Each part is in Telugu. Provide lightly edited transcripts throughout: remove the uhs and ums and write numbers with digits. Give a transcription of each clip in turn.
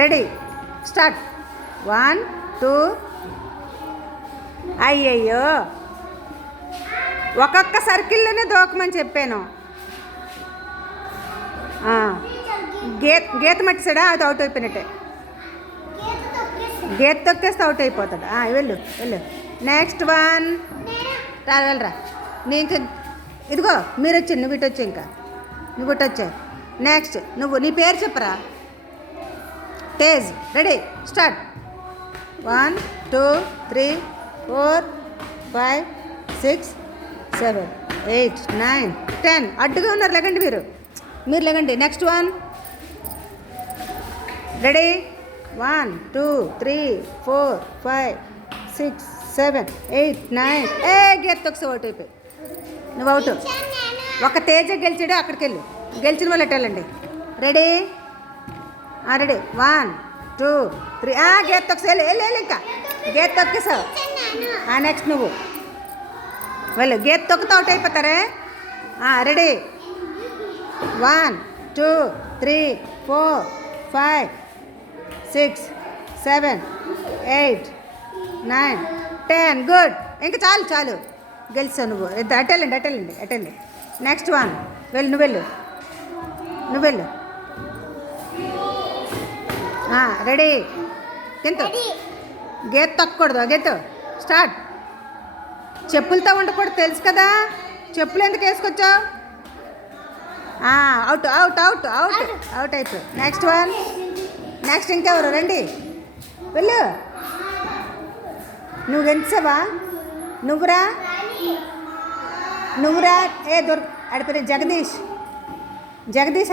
రెడీ స్టార్ట్ 1 2 అయ్యయ్యో ఒక్కొక్క సర్కిల్లోనే దూకమని చెప్పాను. గీత మట్టిసాడా అది అవుట్ అయిపోయినట్టే. గీత తొక్కేస్తే అవుట్ అయిపోతాడు. వెళ్ళు వెళ్ళు. నెక్స్ట్ వన్ వెళ్ళరా. నీకు ఇదిగో మీరు వచ్చి నువ్వు ఇటు వచ్చి ఇంకా నువ్వు ఇటు వచ్చావు. నెక్స్ట్ నువ్వు నీ పేరు చెప్పరా. తేజ్. Ready start 1 2 3 4 5 6 7 8 9 10. అడ్డుగా ఉన్నారు, లేకండి మీరు లేకండి. Next one ready 1 2 3 4 5 6 7 8 9. గీత తొక్సి అవుట్ అయిపోయి నువ్వు అవుట్. ఒక తేజ గెలిచాడు, అక్కడికి వెళ్ళు. గెలిచిన వాళ్ళు ఎట్టాలండి. Ready ready 1 2 3. గీత తొక్సి వెళ్ళు ఇంకా గీత తొక్కేసావు. నెక్స్ట్ నువ్వు వెళ్ళు. గీత తొక్కుతూ అవుట్ అయిపోతారే. రెడీ 1 2 3 4 5 6 7 8 9 10. గుడ్. ఇంకా చాలు గెలిచావు నువ్వు. అటెళ్ళండి. నెక్స్ట్ వన్ వెళ్ళు. నువ్వు వెళ్ళు. రెడీ గెంతు. గీత తొక్కకూడదు. గెంతు స్టార్ట్. చెప్పులతో ఉండకూడదు తెలుసు కదా. చెప్పులు ఎందుకు వేసుకొచ్చావు. అవుట్ అయిపోయి. Next one. నెక్స్ట్ ఇంకెవరు రండి వెళ్ళు. నువ్వు గెలిచావా. నువ్వురా ఆడిపోయి జగదీష్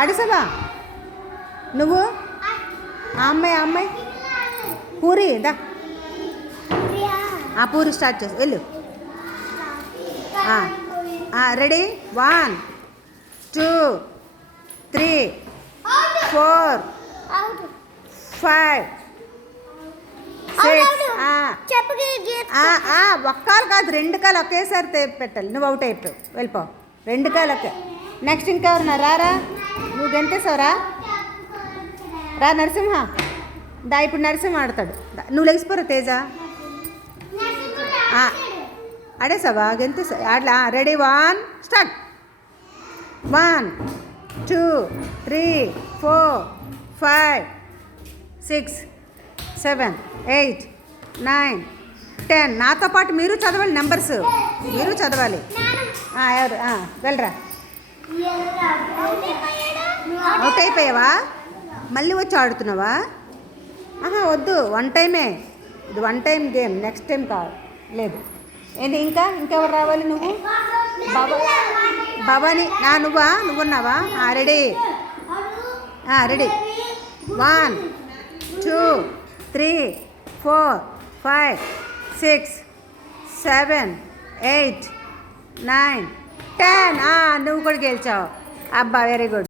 ఆడేసావా నువ్వు. అమ్మాయి పూరి దా. పూరి స్టార్ట్ చేసి వెళ్ళు. రెడీ 1 2 3 4 5 6. ఒక్కాలు కాదు, 2 కాలు ఒకేసారి పెట్టాలి. నువ్వు అవుట్ అయిపోయావు, వెళ్ళిపో. 2 కాలు ఒకే. నెక్స్ట్ ఇంకెవరన్నా రారా. నువ్వు గెంతేసావురా. రా నరసింహ. ఇప్పుడు నరసింహ ఆడతాడు. నువ్వు లెగిసిపోరా తేజ. ఆడేసావా. గెంతేసా ఆడలా. Ready 1 start 1 2 3 4 5 6 7 8 9 10. నాతో పాటు మీరు చదవాలి. నెంబర్స్ మీరు చదవాలి. ఎవరు వెళ్ళరా. అవుట్ అయిపోయావా. మళ్ళీ వచ్చి ఆడుతున్నావా. వద్దు, 1 టైమే ఇది. 1 టైం గేమ్. నెక్స్ట్ టైం కాదు లేదు. ఏంటి ఇంకెవరు రావాలి. నువ్వు భవాని. నువ్వున్నావా. రెడీ 1 2 3 4 5 6 7 8 9 10. నువ్వు కూడా గెలిచావు. అబ్బా వెరీ గుడ్.